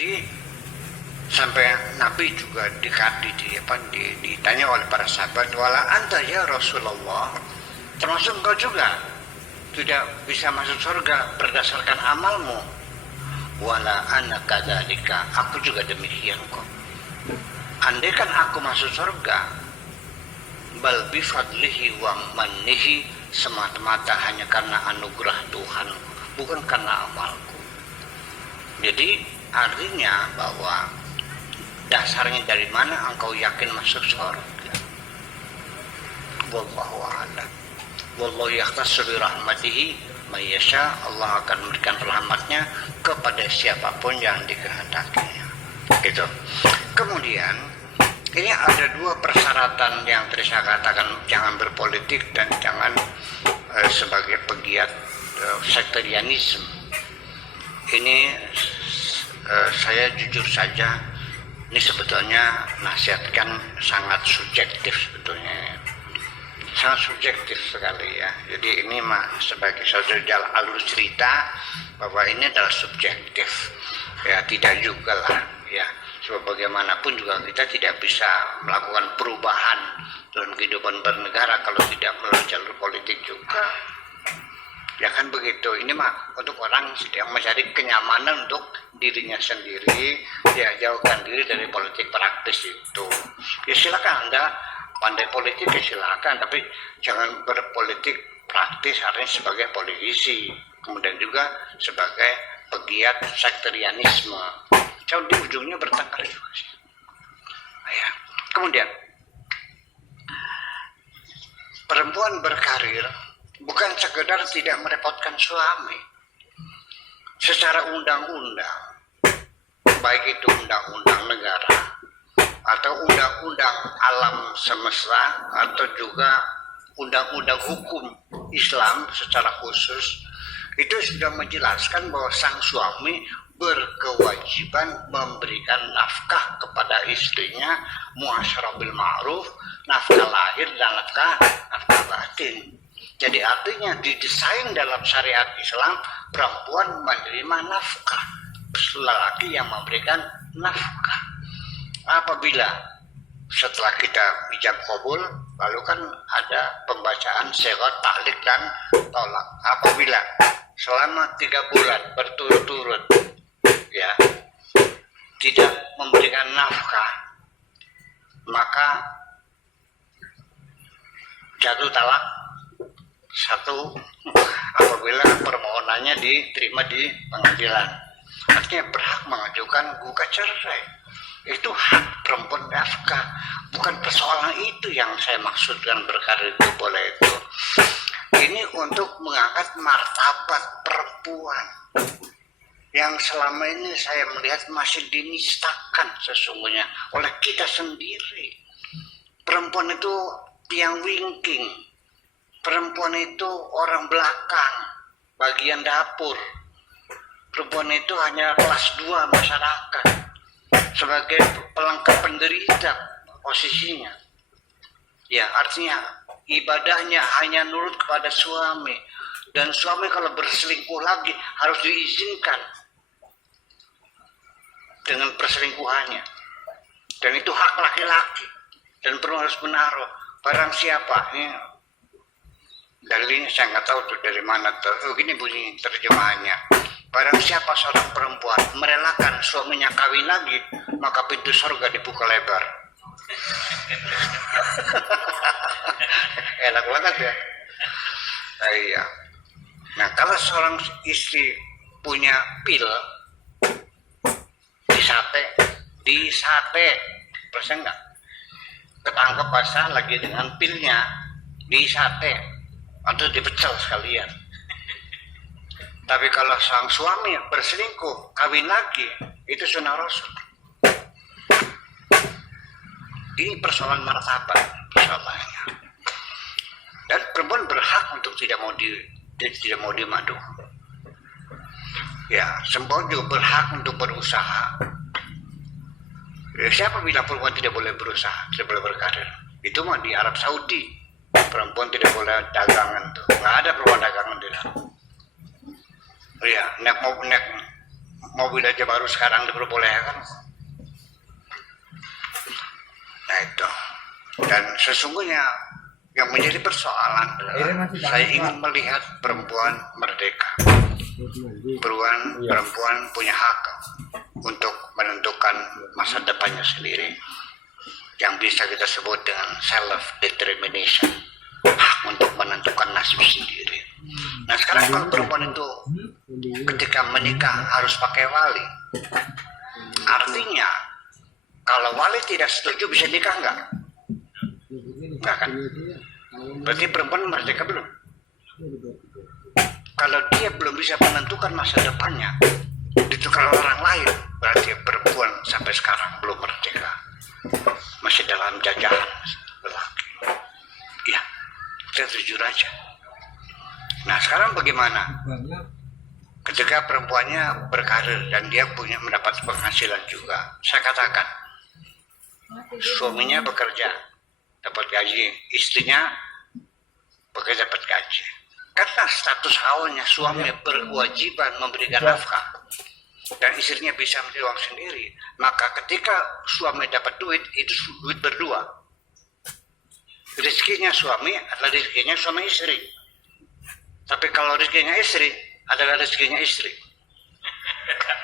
Jadi sampai Nabi juga ditanya oleh para sahabat, wala anta ya Rasulullah, termasuk engkau juga tidak bisa masuk surga berdasarkan amalmu. Wala ana kadzalika, aku juga demikian kok. Andai kan aku masuk surga, bal bi fadlihi wa mannihi, semata-mata hanya karena anugerah Tuhan, bukan karena amalku. Jadi artinya bahwa dasarnya dari mana engkau yakin masuk surga? Wallahu a'lam. Wallahu yakhtassu bi rahmatihi may yasha. Allah akan memberikan rahmatnya kepada siapapun yang dikehendakinya. Gitu. Kemudian ini ada dua persyaratan yang tadi saya katakan, jangan berpolitik dan jangan sebagai pegiat sekterianisme. Ini saya jujur saja, ini sebetulnya nasihatkan sangat subjektif sebetulnya, sangat subjektif sekali ya. Jadi ini mah sebagai suatu alur cerita bahwa ini adalah subjektif ya, tidak juga lah ya. Sebab bagaimanapun juga kita tidak bisa melakukan perubahan dalam kehidupan bernegara kalau tidak melalui jalur politik juga. Ya kan begitu. Ini mah untuk orang yang mencari kenyamanan untuk dirinya sendiri, dia jauhkan diri dari politik praktis itu. Ya silakan Anda pandai politik, ya silakan, tapi jangan berpolitik praktis artinya sebagai politisi, kemudian juga sebagai pegiat sekterianisme. Jauh di ujungnya bertengkar juga sih. Ya. Kemudian perempuan berkarir bukan sekedar tidak merepotkan suami. Secara undang-undang, baik itu undang-undang negara atau undang-undang alam semesta atau juga undang-undang hukum Islam secara khusus, itu sudah menjelaskan bahwa sang suami berkewajiban memberikan nafkah kepada istrinya, muasyarah bil ma'ruf, nafkah lahir dan nafkah batin. Jadi artinya didesain dalam syariat Islam, perempuan menerima nafkah, lelaki yang memberikan nafkah. Apabila setelah kita ijab qabul, lalu kan ada pembacaan sighah ta'liq dan tolak. Apabila selama 3 bulan berturut-turut ya tidak memberikan nafkah, maka jatuh talak satu apabila permohonannya diterima di pengadilan. Artinya berhak mengajukan gugat cerai. Itu hak perempuan nafkah. Bukan persoalan itu yang saya maksudkan berkarir itu boleh itu. Ini untuk mengangkat martabat perempuan yang selama ini saya melihat masih dinistakan sesungguhnya oleh kita sendiri. Perempuan itu tiang wingking, perempuan itu orang belakang, bagian dapur. Perempuan itu hanya kelas 2 masyarakat, sebagai pelengkap penderita posisinya. Ya, artinya ibadahnya hanya nurut kepada suami, dan suami kalau berselingkuh lagi harus diizinkan dengan perselingkuhannya, dan itu hak laki-laki dan perlu harus menaruh barang siapa. Ini dalilnya saya nggak tahu tuh dari mana tuh. Gini bunyi terjemahannya: barang siapa seorang perempuan merelakan suaminya kawin lagi, maka pintu surga dibuka lebar. Enak banget ya. Iya. Nah, kalau seorang istri punya pil di sate, persen nggak? Ketangkep basah lagi dengan pilnya di sate atau dipecel sekalian. Tapi kalau sang suami berselingkuh, kawin lagi, itu sunnah Rasul. Ini persoalan martabat, persoalannya. Dan perempuan berhak untuk tidak mau dimadu. Ya, semua juga berhak untuk berusaha. Ya, siapa bilang perempuan tidak boleh berusaha, tidak boleh berkarir? Itu mah di Arab Saudi, perempuan tidak boleh dagangan tuh. Nggak ada perempuan dagangan di sana. Ya, nek mobil aja baru sekarang diperbolehkan. Nah itu. Dan sesungguhnya yang menjadi persoalan adalah saya ingin melihat perempuan merdeka. Perempuan punya hak untuk menentukan masa depannya sendiri, yang bisa kita sebut dengan self-determination, hak untuk menentukan nasib sendiri. Nah sekarang kalau perempuan itu ketika menikah harus pakai wali, artinya kalau wali tidak setuju bisa nikah nggak? Nggak kan? Berarti perempuan merdeka belum? Kalau dia belum bisa menentukan masa depannya, ditukar orang lain, berarti perempuan sampai sekarang belum merdeka, masih dalam jajahan lelaki. Ya, kita jujur aja. Nah sekarang bagaimana? Ketika perempuannya berkarir dan dia mendapat penghasilan juga, saya katakan, suaminya bekerja, dapat gaji, istrinya bekerja dapat gaji. Karena status awalnya suami berkewajiban memberikan nafkah dan istrinya bisa mencari uang sendiri, maka ketika suami dapat duit, itu duit berdua. Rezekinya suami adalah rezekinya suami istri. Tapi kalau rezekinya istri adalah rezekinya istri.